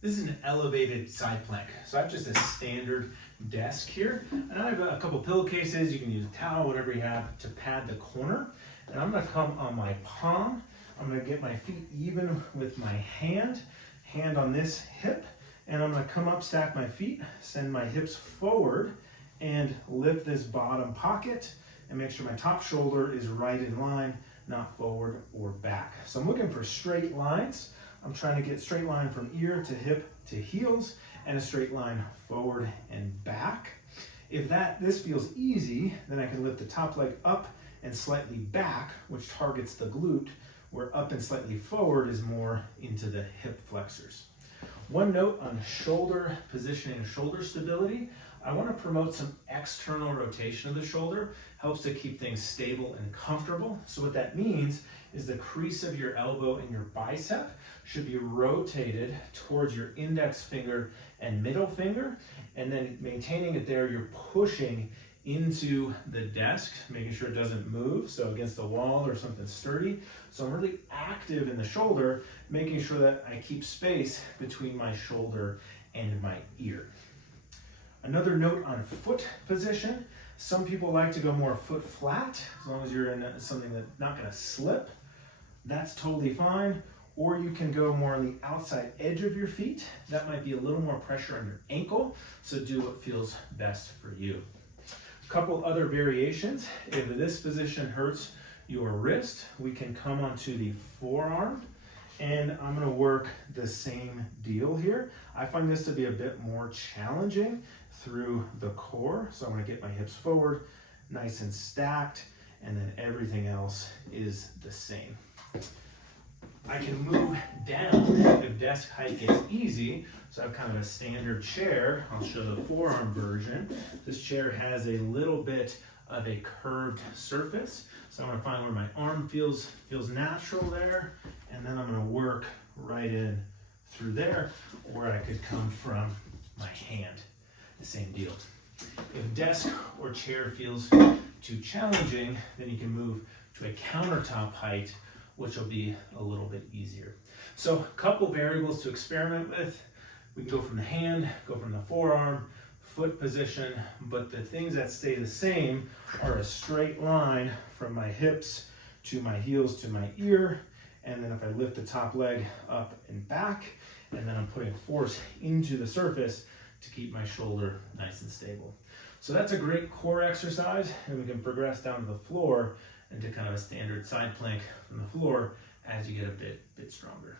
This is an elevated side plank. So I have just a standard desk here, and I have a couple pillowcases. You can use a towel, whatever you have, to pad the corner. And I'm gonna come on my palm. I'm gonna get my feet even with my hand on this hip, and I'm gonna come up, stack my feet, send my hips forward, and lift this bottom pocket, and make sure my top shoulder is right in line, not forward or back. So I'm looking for straight lines. I'm trying to get straight line from ear to hip to heels, and a straight line forward and back. If this feels easy, then I can lift the top leg up and slightly back, which targets the glute, where up and slightly forward is more into the hip flexors. One note on shoulder positioning and shoulder stability. I want to promote some external rotation of the shoulder. Helps to keep things stable and comfortable. So what that means is the crease of your elbow and your bicep should be rotated towards your index finger and middle finger, and then maintaining it there, you're pushing into the desk, making sure it doesn't move, so against the wall or something sturdy. So I'm really active in the shoulder, making sure that I keep space between my shoulder and my ear. Another note on foot position. Some people like to go more foot flat, as long as you're in something that's not gonna slip. That's totally fine. Or you can go more on the outside edge of your feet. That might be a little more pressure on your ankle, so do what feels best for you. A couple other variations. If this position hurts your wrist, we can come onto the forearm, and I'm gonna work the same deal here. I find this to be a bit more challenging through the core, so I'm gonna get my hips forward, nice and stacked, and then everything else is the same. I can move down if desk height gets easy. So I have kind of a standard chair. I'll show the forearm version. This chair has a little bit of a curved surface. So I'm gonna find where my arm feels natural there, and then I'm gonna work right in through there, where I could come from my hand. The same deal. If desk or chair feels too challenging, then you can move to a countertop height, which will be a little bit easier. So a couple variables to experiment with. We can go from the hand, go from the forearm, foot position, but the things that stay the same are a straight line from my hips to my heels to my ear, and then if I lift the top leg up and back, and then I'm putting force into the surface to keep my shoulder nice and stable. So that's a great core exercise, and we can progress down to the floor into kind of a standard side plank from the floor as you get a bit stronger.